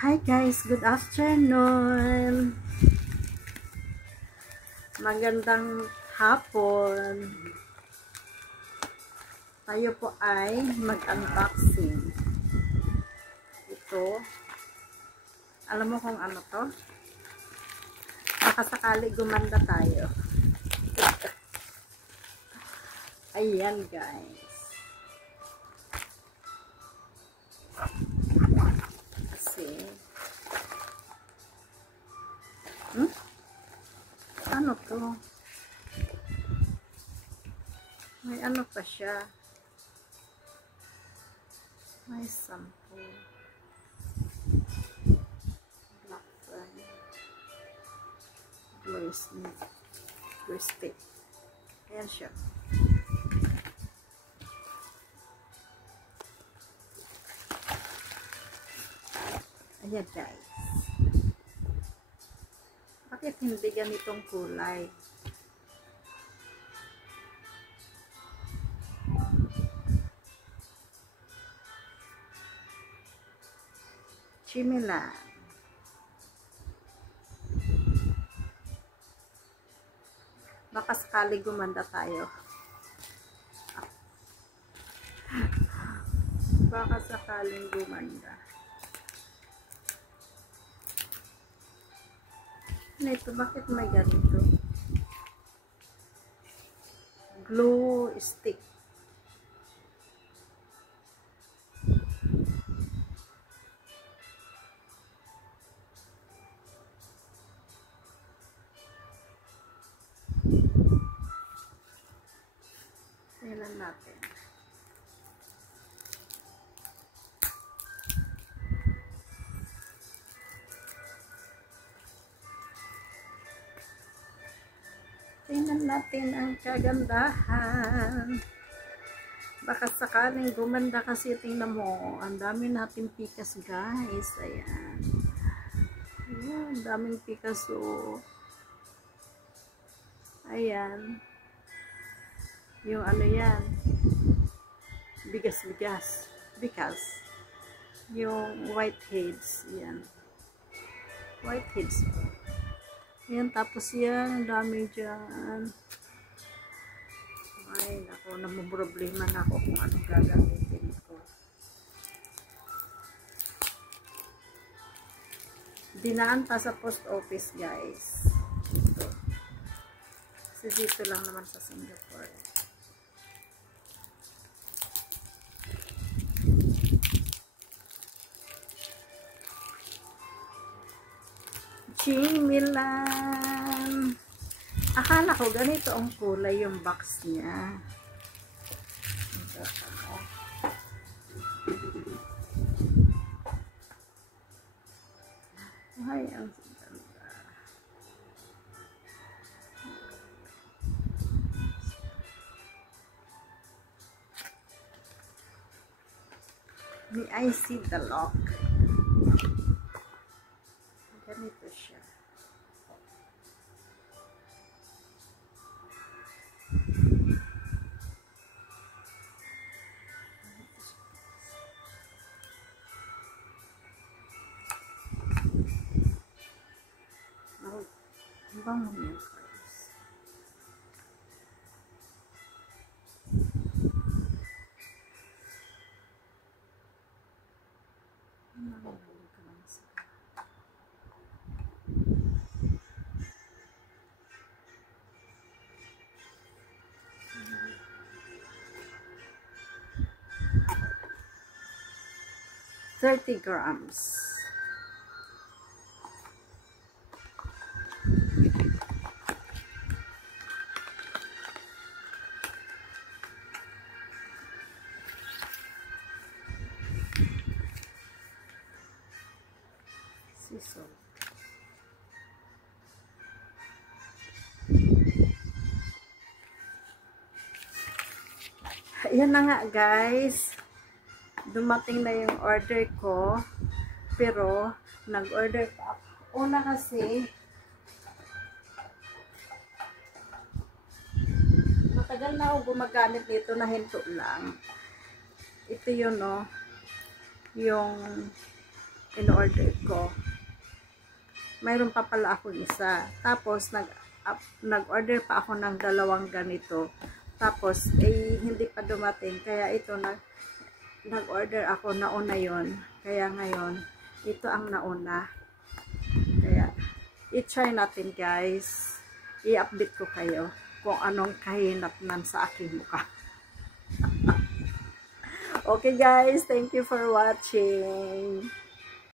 Hi guys, good afternoon. Magandang hapon. Tayo po ay mag-unboxing. Ito, alam mo kung ano to? Baka sakali gumanda tayo. Ayan guys. Ano to? May ano pa siya? May sample. Black fry. Glue stick. Ayan siya. Ayan guys. Bakit hindi ganitong kulay? Chimilan. Baka sakali gumanda tayo. Baka sakaling gumanda. Ano ito? Bakit may ganito? Glue stick. Tingnan natin. Tingnan natin ang kagandahan. Baka sakaling gumanda kasi tingnan mo. Ang dami natin pikas guys. Ayan. Ayan, ang daming pikas o. Ayan. Yung ano yan. Bigas-bigas. Bigas. Yung whiteheads. Ayan. Whiteheads. Ayan, tapos yan, ang dami dyan. Ay, naku, namumroblema na ako kung anong gagamitin ko. Dinaan pa sa post office, guys. Ito. Kasi dito lang naman sa Singapore. Chimilan. Akala ko ganito ang kulay yung box niya. Ay, ang ganda. May I see the lock. Ganito siya. Ang bango niya guys. $30 grams. So, ayan na nga guys, dumating na yung order ko, pero nag-order pa ako. Una kasi matagal na ako gumagamit nito na hinto lang. Ito yun, no, yung in-order ko. Mayroon pa pala akong isa. Tapos, nag-order pa ako ng 2 ganito. Tapos, hindi pa dumating. Kaya ito, nag-order ako, nauna yon. Kaya ngayon, ito ang nauna. Kaya, i-try natin guys. I-update ko kayo kung anong kahinatnan sa aking mukha. Okay guys, thank you for watching.